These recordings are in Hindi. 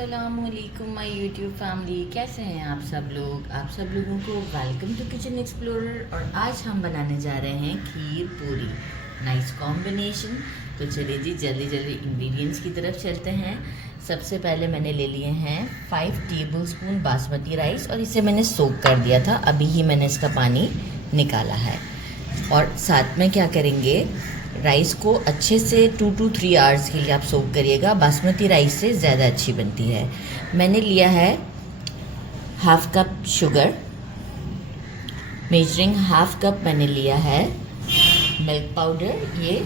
अस्सलामुअलैकुम माय यूट्यूब फैमिली, कैसे हैं आप सब लोग। आप सब लोगों को वेलकम टू किचन एक्सप्लोरर। और आज हम बनाने जा रहे हैं खीर पूरी। Nice combination. तो चलिए जी जल्दी जल्दी इंग्रेडिएंट्स की तरफ चलते हैं। सबसे पहले मैंने ले लिए हैं 5 टेबलस्पून बासमती राइस और इसे मैंने सोक कर दिया था, अभी ही मैंने इसका पानी निकाला है। और साथ में क्या करेंगे, राइस को अच्छे से 2 to 3 आवर्स के लिए आप सोक करिएगा। बासमती राइस से ज़्यादा अच्छी बनती है। मैंने लिया है half cup sugar, measuring half cup मैंने लिया है मिल्क पाउडर। ये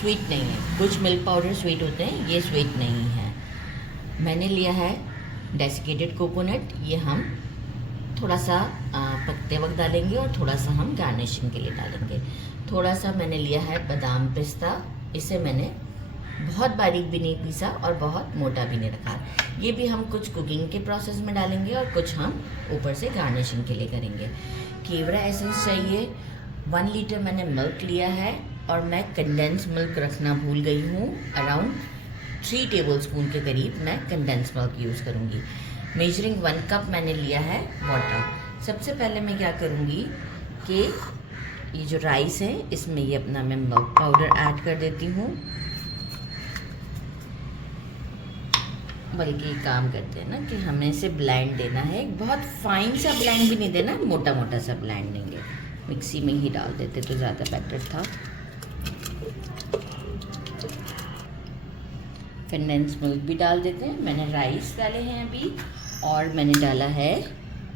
स्वीट नहीं है, कुछ मिल्क पाउडर स्वीट होते हैं, ये स्वीट नहीं है। मैंने लिया है डेसिकेटेड कोकोनट, ये हम थोड़ा सा पकते वक्त डालेंगे और थोड़ा सा हम गार्निशिंग के लिए डालेंगे। थोड़ा सा मैंने लिया है बादाम पिस्ता, इसे मैंने बहुत बारीक भी नहीं पीसा और बहुत मोटा भी नहीं रखा। ये भी हम कुछ कुकिंग के प्रोसेस में डालेंगे और कुछ हम ऊपर से गार्निशिंग के लिए करेंगे। केवड़ा एसेंस चाहिए। 1 लीटर मैंने मिल्क लिया है और मैं कंडेंस मिल्क रखना भूल गई हूँ। अराउंड 3 टेबलस्पून के करीब मैं कंडेंस मिल्क यूज़ करूँगी। मेजरिंग 1 कप मैंने लिया है वाटर। सबसे पहले मैं क्या करूँगी कि ये जो राइस है इसमें ये अपना मैं मिल्क पाउडर ऐड कर देती हूँ। बल्कि काम करते हैं ना कि हमें इसे ब्लेंड देना है, बहुत फाइन सा ब्लेंड भी नहीं देना, मोटा मोटा सा ब्लेंड देंगे। मिक्सी में ही डाल देते तो ज़्यादा बेटर था। कंडेंस मिल्क भी डाल देते हैं। मैंने राइस डाले हैं अभी और मैंने डाला है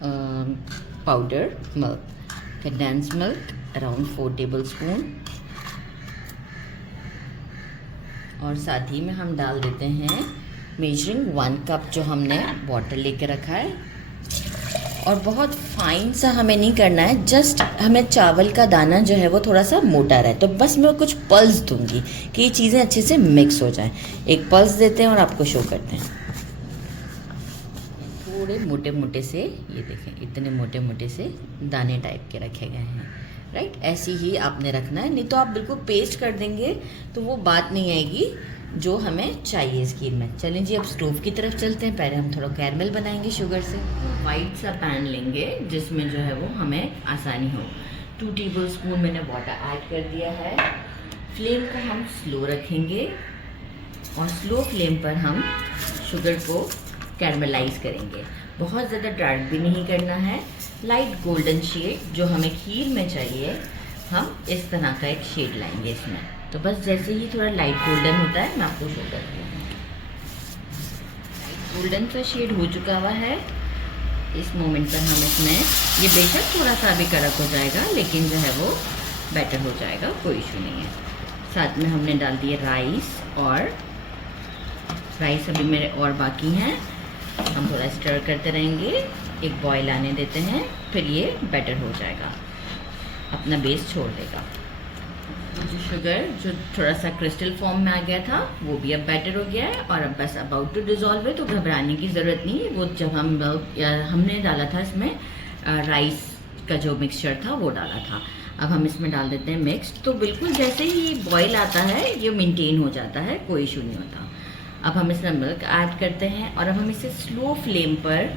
powder milk, condense milk around 4 tablespoon. और साथ ही में हम डाल देते हैं मेजरिंग 1 कप जो हमने वाटर लेके रखा है। और बहुत फाइन सा हमें नहीं करना है, जस्ट हमें चावल का दाना जो है वो थोड़ा सा मोटा रहे। तो बस मैं कुछ पल्स दूंगी कि ये चीज़ें अच्छे से मिक्स हो जाएं। एक पल्स देते हैं और आपको शो करते हैं। थोड़े मोटे मोटे से, ये देखें इतने मोटे मोटे से दाने टाइप के रखे गए हैं, राइट। ऐसे ही आपने रखना है, नहीं तो आप बिल्कुल पेस्ट कर देंगे तो वो बात नहीं आएगी जो हमें चाहिए इस खीर में। चलें जी अब स्टोव की तरफ चलते हैं। पहले हम थोड़ा कैरमल बनाएंगे शुगर से। वाइट सा पैन लेंगे जिसमें जो है वो हमें आसानी हो। 2 टेबलस्पून मैंने वाटर ऐड कर दिया है। फ्लेम को हम स्लो रखेंगे और स्लो फ्लेम पर हम शुगर को कैरमलाइज करेंगे। बहुत ज़्यादा डार्क भी नहीं करना है, लाइट गोल्डन शेड जो हमें खीर में चाहिए, हम इस तरह का एक शेड लाएंगे इसमें। तो बस जैसे ही थोड़ा लाइट गोल्डन होता है मैं आपको शो करती हूँ। लाइट गोल्डन सा शेड हो चुका हुआ है। इस मोमेंट पर हम इसमें, ये बेशक थोड़ा सा अभी कड़क हो जाएगा लेकिन जो है वो बेटर हो जाएगा, कोई इशू नहीं है। साथ में हमने डाल दिए राइस, और राइस अभी मेरे और बाकी हैं। हम थोड़ा स्टर करते रहेंगे, एक बॉयल आने देते हैं, फिर ये बेटर हो जाएगा, अपना बेस छोड़ देगा। जो शुगर जो थोड़ा सा क्रिस्टल फॉर्म में आ गया था वो भी अब बैटर हो गया है और अब बस अबाउट टू डिज़ोल्व है। तो घबराने की ज़रूरत नहीं है। वो जब हम हमने डाला था इसमें राइस का जो मिक्सचर था वो डाला था। अब हम इसमें डाल देते हैं मिक्स। तो बिल्कुल जैसे ही बॉयल आता है ये मेंटेन हो जाता है, कोई इशू नहीं होता। अब हम इसमें मिल्क ऐड करते हैं और अब हम इसे स्लो फ्लेम पर,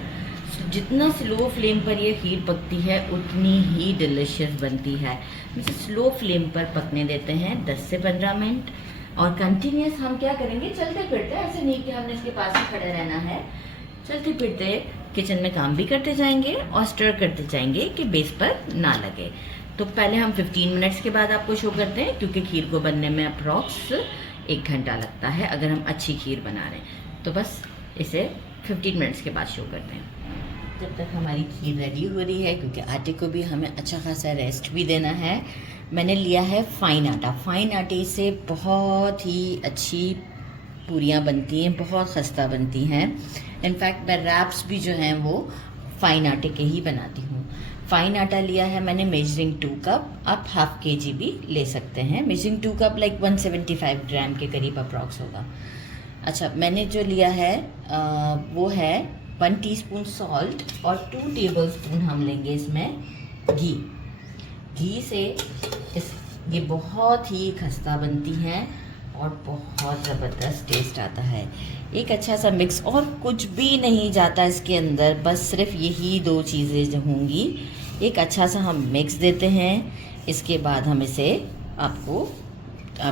जितना स्लो फ्लेम पर ये खीर पकती है उतनी ही डिलीशियस बनती है। इसे स्लो फ्लेम पर पकने देते हैं 10 से 15 मिनट। और कंटिन्यूस हम क्या करेंगे, चलते फिरते, ऐसे नहीं कि हमने इसके पास ही खड़े रहना है। चलते फिरते किचन में काम भी करते जाएंगे और स्टर करते जाएंगे कि बेस पर ना लगे। तो पहले हम 15 मिनट्स के बाद आपको शो करते हैं, क्योंकि खीर को बनने में अप्रॉक्स 1 घंटा लगता है अगर हम अच्छी खीर बना रहे हैं। तो बस इसे 15 मिनट्स के बाद शो करते हैं। जब तक हमारी खीर रेडी हो रही है, क्योंकि आटे को भी हमें अच्छा खासा रेस्ट भी देना है, मैंने लिया है फाइन आटा। फाइन आटे से बहुत ही अच्छी पूरियाँ बनती हैं, बहुत खस्ता बनती हैं। इनफैक्ट मैं रैप्स भी जो हैं वो फाइन आटे के ही बनाती हूँ। फाइन आटा लिया है मैंने मेजरिंग 2 कप, आप हाफ kg भी ले सकते हैं। मेजरिंग 2 कप लाइक 175 ग्राम के करीब अप्रॉक्स होगा। अच्छा, मैंने जो लिया है वो है 1 टीस्पून सॉल्ट और 2 टेबलस्पून हम लेंगे इसमें घी। घी से ये बहुत ही खस्ता बनती हैं और बहुत ज़बरदस्त टेस्ट आता है। एक अच्छा सा मिक्स, और कुछ भी नहीं जाता इसके अंदर, बस सिर्फ यही 2 चीज़ें जो होंगी। एक अच्छा सा हम मिक्स देते हैं, इसके बाद हम इसे अब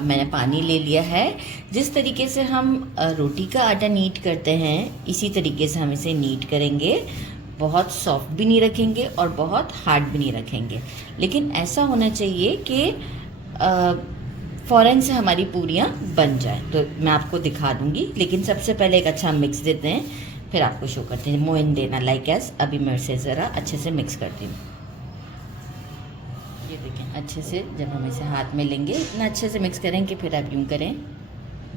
मैंने पानी ले लिया है। जिस तरीके से हम रोटी का आटा नीट करते हैं, इसी तरीके से हम इसे नीट करेंगे। बहुत सॉफ्ट भी नहीं रखेंगे और बहुत हार्ड भी नहीं रखेंगे, लेकिन ऐसा होना चाहिए कि फ़ौरन से हमारी पूरियाँ बन जाए। तो मैं आपको दिखा दूंगी, लेकिन सबसे पहले एक अच्छा मिक्स देते हैं, फिर आपको शो करते हैं। मोइन देना लाइक एस। अभी मैं इसे ज़रा अच्छे से मिक्स करती हूँ। ये देखें, अच्छे से जब हम इसे हाथ में लेंगे, इतना अच्छे से मिक्स करें कि फिर आप यूँ करें,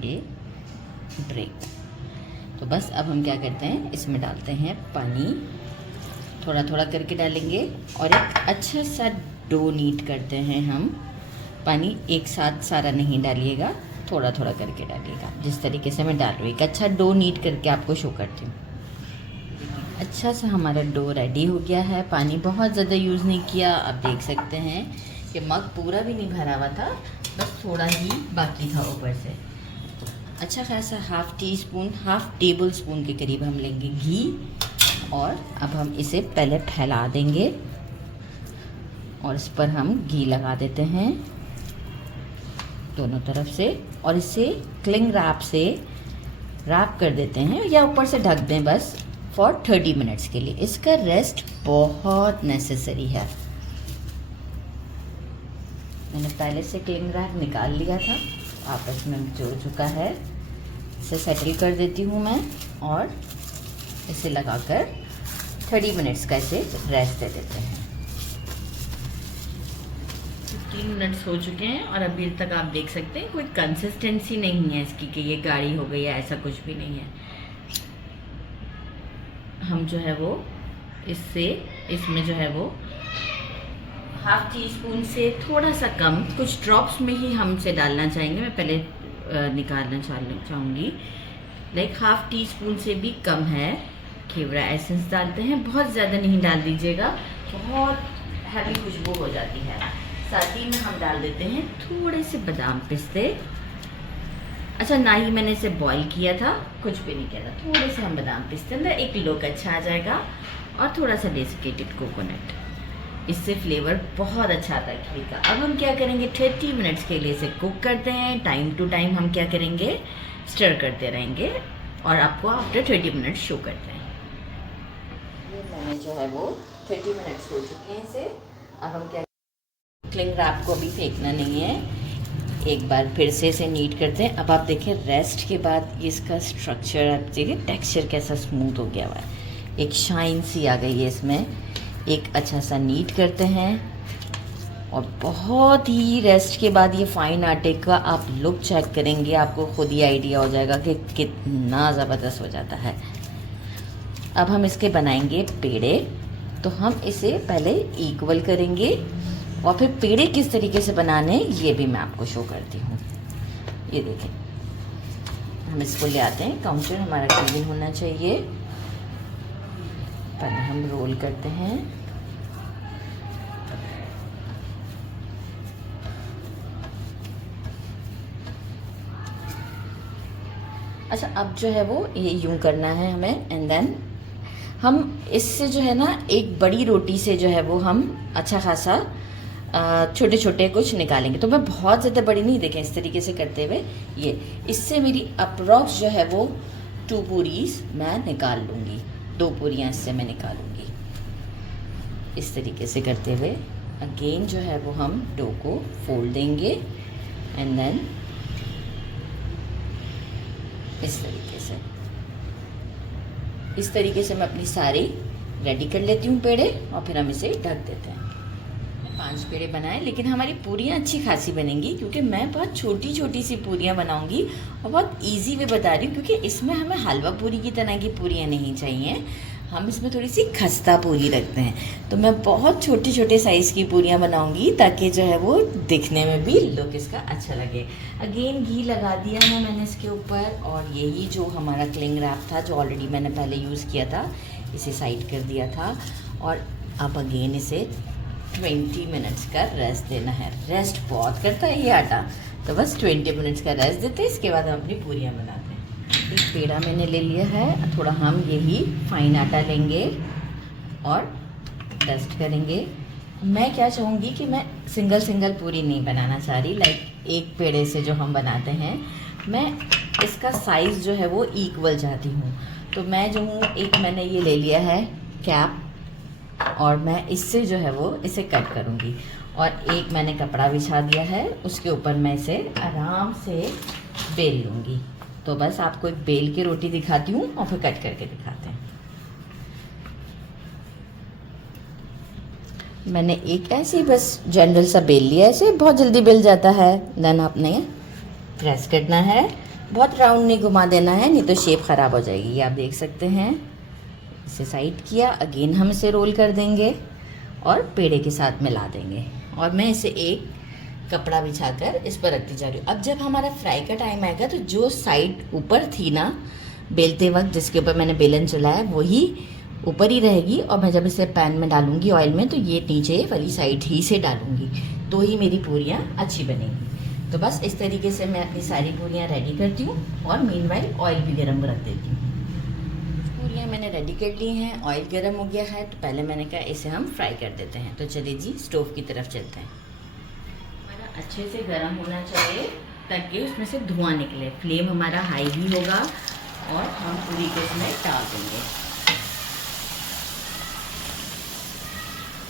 ये ब्रेक। तो बस अब हम क्या करते हैं, इसमें डालते हैं पानी, थोड़ा थोड़ा करके डालेंगे और एक अच्छा सा डो नीट करते हैं हम। पानी एक साथ सारा नहीं डालिएगा, थोड़ा थोड़ा करके डालिएगा, जिस तरीके से मैं डाल रही हूँ। एक अच्छा डो नीट करके आपको शो करती हूँ। अच्छा सा हमारा डो रेडी हो गया है। पानी बहुत ज़्यादा यूज़ नहीं किया। आप देख सकते हैं कि मग पूरा भी नहीं भरा हुआ था, बस थोड़ा ही बाकी था ऊपर से। अच्छा खासा हाफ़ टेबल स्पून के करीब हम लेंगे घी, और अब हम इसे पहले फैला देंगे और इस पर हम घी लगा देते हैं दोनों तरफ से, और इसे क्लिंग रैप से रैप कर देते हैं या ऊपर से ढक दें बस फॉर 30 मिनट्स के लिए। इसका रेस्ट बहुत नेसेसरी है। मैंने पहले से क्लिंग रैप निकाल लिया था, आपस में जोड़ चुका है। इसे सेटल कर देती हूँ मैं और इसे लगाकर 30 मिनट्स का इसे रेस्ट दे देते हैं। 15 मिनट्स हो चुके हैं और अभी तक आप देख सकते हैं कोई कंसिस्टेंसी नहीं है इसकी कि ये गाढ़ी हो गई है, ऐसा कुछ भी नहीं है। हम जो है वो इसमें जो है वो हाफ़ टी स्पून से थोड़ा सा कम, कुछ ड्रॉप्स में ही हम इसे डालना चाहेंगे। मैं पहले निकालना चाहूँगी। लाइक हाफ़ टी स्पून से भी कम है खेवड़ा एसेंस डालते हैं। बहुत ज़्यादा नहीं डाल दीजिएगा, बहुत हैवी खुशबू हो जाती है। साथ ही में हम डाल देते हैं थोड़े से बादाम पिस्ते। अच्छा, ना ही मैंने इसे बॉईल किया था, कुछ भी नहीं किया था। थोड़े से हम बादाम पिस्ते, अंदर एक लुक अच्छा आ जाएगा, और थोड़ा सा डेसिकेटेड कोकोनट। इससे फ्लेवर बहुत अच्छा आता है खीर का। अब हम क्या करेंगे, 30 मिनट्स के लिए इसे कुक करते हैं। टाइम टू टाइम हम क्या करेंगे, स्टर करते रहेंगे और आपको आफ्टर 30 मिनट्स शो करते हैं। ये मैंने जो है वो 30 मिनट्स हो चुके हैं इसे। अब हम क्या, क्लिंग रैप को अभी फेंकना नहीं है, एक बार फिर से इसे नीट करते हैं। अब आप देखिए रेस्ट के बाद ये इसका स्ट्रक्चर, आप देखिए टेक्सचर कैसा स्मूथ हो गया हुआ है, एक शाइन सी आ गई है इसमें। एक अच्छा सा नीट करते हैं और बहुत ही रेस्ट के बाद ये फाइन आटे का आप लुक चेक करेंगे, आपको खुद ही आइडिया हो जाएगा कि कितना ज़बरदस्त हो जाता है। अब हम इसके बनाएंगे पेड़े। तो हम इसे पहले इक्वल करेंगे और फिर पेड़े किस तरीके से बनाने ये भी मैं आपको शो करती हूँ। ये देखें, हम इसको ले आते हैं, काउंटर हमारा क्लीन होना चाहिए। पहले हम रोल करते हैं, अच्छा अब जो है वो ये यूं करना है हमें, एंड देन हम इससे जो है ना एक बड़ी रोटी से जो है वो हम अच्छा खासा छोटे छोटे कुछ निकालेंगे। तो मैं बहुत ज़्यादा बड़ी नहीं, देखें इस तरीके से करते हुए ये, इससे मेरी अप्रॉक्स जो है वो 2 पूरीज मैं निकाल लूँगी, 2 पूरियाँ इससे मैं निकालूँगी। इस तरीके से करते हुए अगेन जो है वो हम डो को फोल्ड देंगे एंड देन इस तरीके से मैं अपनी सारी रेडी कर लेती हूँ पेड़े, और फिर हम इसे ढक देते हैं। 5 पेड़े बनाए, लेकिन हमारी पूरियाँ अच्छी खासी बनेंगी क्योंकि मैं बहुत छोटी छोटी सी पूरियाँ बनाऊंगी और बहुत इजी वे बता रही हूँ, क्योंकि इसमें हमें हलवा पूरी की तरह की पूरियाँ नहीं चाहिए, हम इसमें थोड़ी सी खस्ता पूरी रखते हैं। तो मैं बहुत छोटे छोटे साइज़ की पूरियाँ बनाऊंगी ताकि जो है वो दिखने में भी लुक इसका अच्छा लगे। अगेन घी लगा दिया है मैंने इसके ऊपर, और यही जो हमारा क्लिंग रैप था जो ऑलरेडी मैंने पहले यूज़ किया था, इसे साइड कर दिया था। और अब अगेन इसे 20 मिनट्स का रेस्ट देना है। रेस्ट बहुत करता है ये आटा, तो बस 20 मिनट्स का रेस्ट देते हैं, इसके बाद हम अपनी पूरियाँ बनाते हैं। एक पेड़ा मैंने ले लिया है, थोड़ा हम यही फाइन आटा लेंगे और डस्ट करेंगे। मैं क्या चाहूँगी कि मैं सिंगल पूरी नहीं बनाना चाह रही, लाइक एक पेड़े से जो हम बनाते हैं, मैं इसका साइज़ जो है वो इक्वल चाहती हूँ। तो मैं जो हूँ, एक मैंने ये ले लिया है कैप और मैं इससे जो है वो इसे कट करूँगी। और एक मैंने कपड़ा बिछा दिया है, उसके ऊपर मैं इसे आराम से बेल लूँगी। तो बस आपको एक बेल की रोटी दिखाती हूँ और फिर कट करके दिखाते हैं। मैंने एक ऐसे ही बस जनरल सा बेल लिया, ऐसे बहुत जल्दी बेल जाता है। देन आपने प्रेस करना है, बहुत राउंड नहीं घुमा देना है, नहीं तो शेप ख़राब हो जाएगी। ये आप देख सकते हैं। इसे साइड किया, अगेन हम इसे रोल कर देंगे और पेड़े के साथ मिला देंगे। और मैं इसे एक कपड़ा बिछाकर इस पर रखती जा रही हूँ। अब जब हमारा फ्राई का टाइम आएगा तो जो साइड ऊपर थी ना बेलते वक्त, जिसके ऊपर मैंने बेलन चलाया, वही ऊपर ही रहेगी। और मैं जब इसे पैन में डालूंगी ऑयल में, तो ये नीचे वाली साइड ही से डालूंगी, तो ही मेरी पूरियाँ अच्छी बनेंगी। तो बस इस तरीके से मैं अपनी सारी पूरियाँ रेडी करती हूँ और मीनवाइल ऑयल भी गर्म रख देती हूँ। पूरियाँ मैंने रेडी कर ली हैं, ऑयल गर्म हो गया है, तो पहले मैंने कहा इसे हम फ्राई कर देते हैं। तो चलिए जी, स्टोव की तरफ चलते हैं। हमारा अच्छे से गर्म होना चाहिए ताकि उसमें से धुआं निकले। फ्लेम हमारा हाई भी होगा और हम पूरी को इसमें डाल देंगे।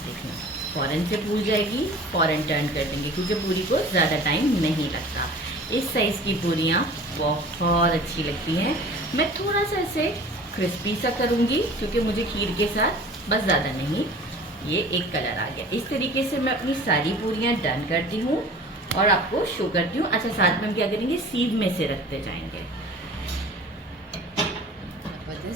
देखना, फ़ौरन से फूल जाएगी, फ़ौरन टर्न कर देंगे, क्योंकि पूरी को ज़्यादा टाइम नहीं लगता। इस साइज़ की पूरियाँ बहुत अच्छी लगती हैं। मैं थोड़ा सा इसे क्रिस्पी सा करूँगी, क्योंकि मुझे खीर के साथ बस ज़्यादा नहीं, ये एक कलर आ गया। इस तरीके से मैं अपनी सारी पूरियाँ डन करती हूँ और आपको शो करती हूँ। अच्छा, साथ में हम क्या करेंगे, सीव में से रखते जाएंगे।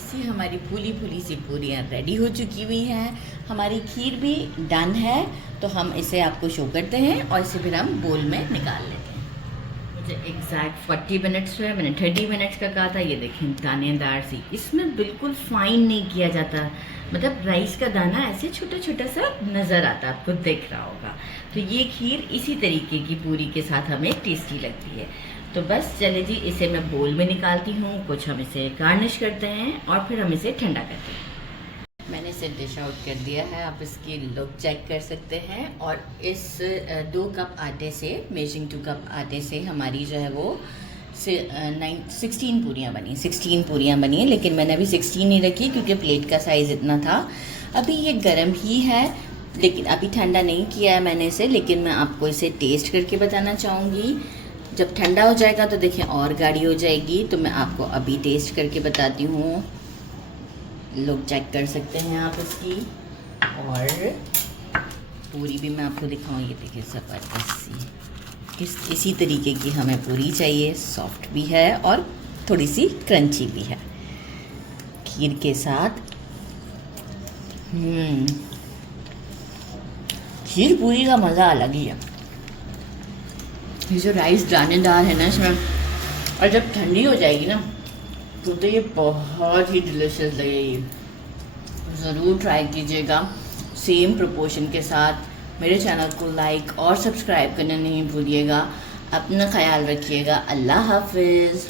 सी हमारी फूली सी पूरियाँ रेडी हो चुकी हुई हैं। हमारी खीर भी डन है, तो हम इसे आपको शो करते हैं और इसे फिर हम बोल में निकाल लेते हैं। मुझे एग्जैक्ट 40 मिनट्स हुए, मैंने 30 मिनट्स का कहा था। ये देखें, दानेदार सी, इसमें बिल्कुल फाइन नहीं किया जाता, मतलब राइस का दाना ऐसे छोटा छोटा सा नज़र आता, आपको दिख रहा होगा। तो ये खीर इसी तरीके की पूरी के साथ हमें टेस्टी लगती है। तो बस चले जी, इसे मैं बोल में निकालती हूँ, कुछ हम इसे गार्निश करते हैं और फिर हम इसे ठंडा करते हैं। मैंने इसे डिश आउट कर दिया है, आप इसकी लुक चेक कर सकते हैं। और इस 2 कप आटे से, मेजरिंग 2 कप आटे से हमारी जो है वो 16 पूरियाँ बनी। 16 पूरियाँ बनी हैं, लेकिन मैंने अभी 16 नहीं रखी क्योंकि प्लेट का साइज़ इतना था। अभी ये गर्म ही है, लेकिन अभी ठंडा नहीं किया है मैंने इसे, लेकिन मैं आपको इसे टेस्ट करके बताना चाहूँगी। जब ठंडा हो जाएगा तो देखें और गाढ़ी हो जाएगी, तो मैं आपको अभी टेस्ट करके बताती हूँ। लोग चेक कर सकते हैं आप इसकी, और पूरी भी मैं आपको दिखाऊँ। ये देखिए, ज़बरदस्त सी, इसी तरीके की हमें पूरी चाहिए। सॉफ्ट भी है और थोड़ी सी क्रंची भी है खीर के साथ। खीर पूरी का मज़ा अलग ही है। ये जो राइस दानेदार है ना इसमें, और जब ठंडी हो जाएगी ना तो ये बहुत ही डिलीशियस लगेगी। ज़रूर ट्राई कीजिएगा सेम प्रोपोर्शन के साथ। मेरे चैनल को लाइक और सब्सक्राइब करना नहीं भूलिएगा। अपना ख्याल रखिएगा। अल्लाह हाफिज़।